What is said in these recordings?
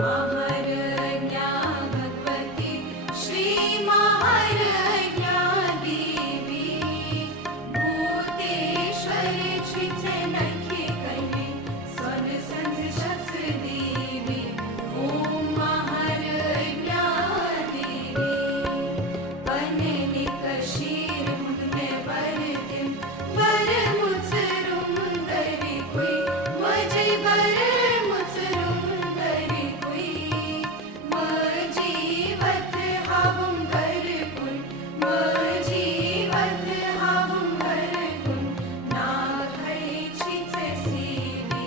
महारज्ञा भगवती श्री महारज्ञा देवी भूतेश्वरी श्रीचे नखे कले स्वन संज शक्स देवी ओम महारज्ञा देवी बनली कशीर मुदने वरदिम वर मुचरुम दरी कोई मजे वर मुचरुम दरी कोई मजीवत हावम गर कुन मजीवत हावम गर कुन नाघै छिचे सीवी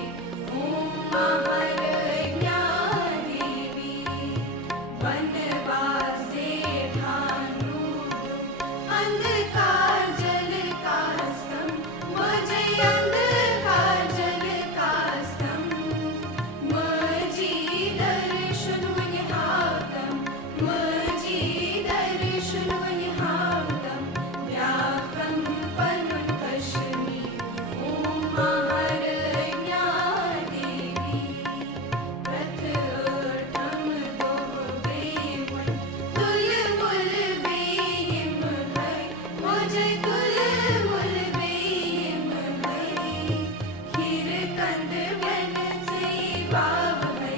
ओम महारज्ञा देवी वनवासे ठानु अंधकार जल कास्तम मजै अंधकार जल कास्तम मजी दर्शन वन्यहावतम मजी दर्शन वन्यहावतम व्यापकं पनुन कश्मी ओम महारज्ञा देवी प्रथम दोह बेवन तुल मुल बेयम है मुझे तुल मुल बेयम है खीर कंद व्यन से बाब है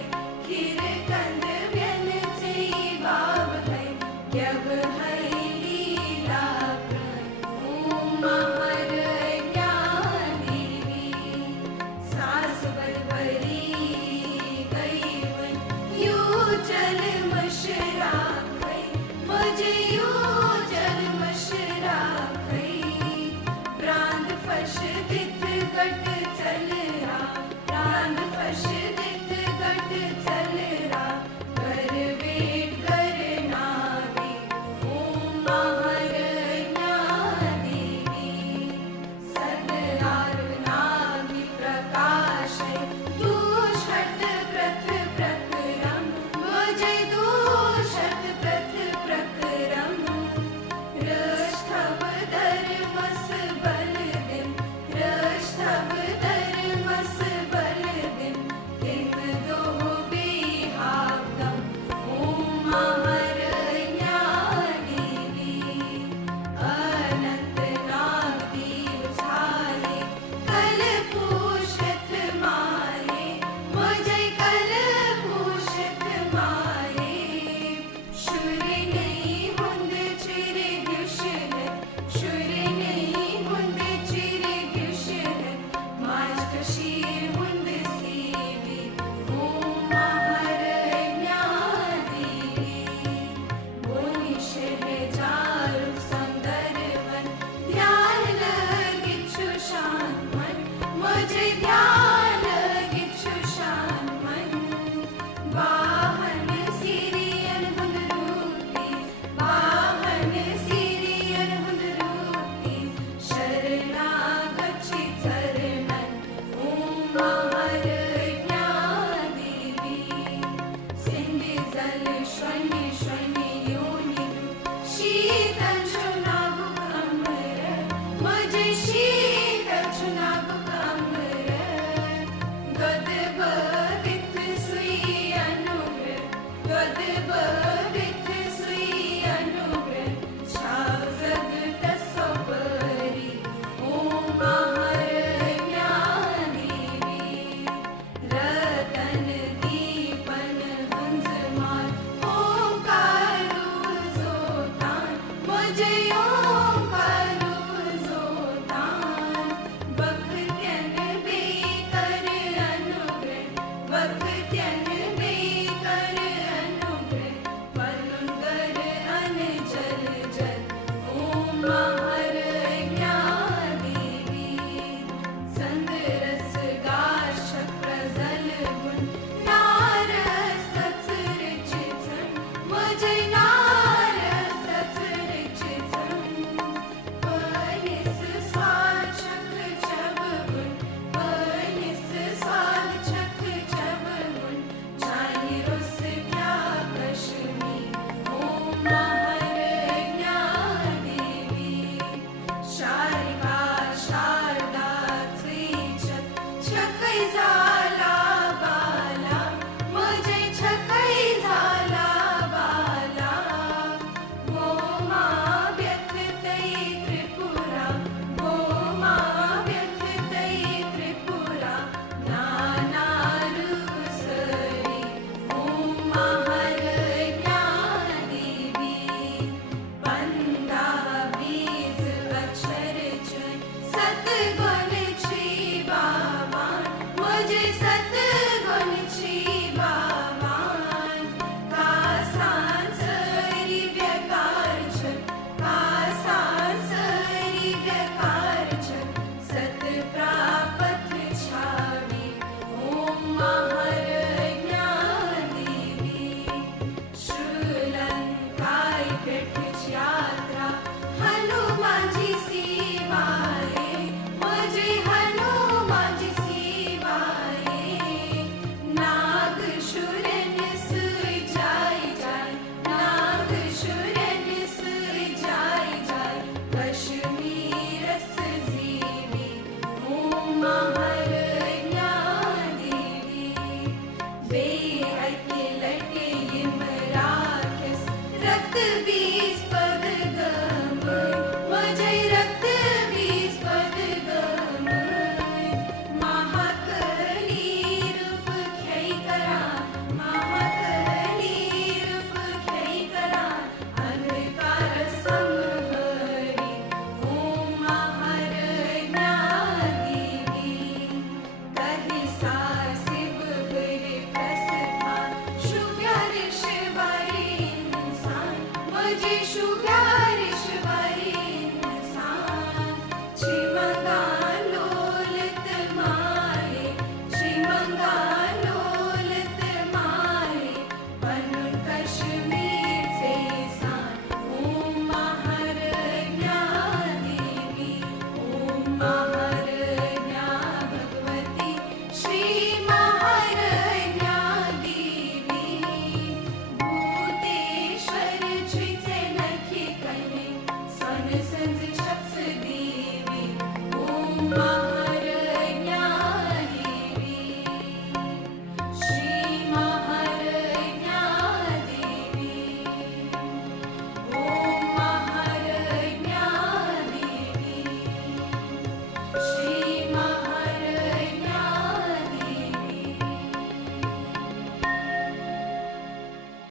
खीर कंद व्यन से बाब है जब है लीला ओम महारज्ञा देवी सास बरबरी गईवन यू जल मशरा खै मुझे यू जल मशरा खै प्रांत फश दित गट चलरा प्रांत फश दित गट चलरा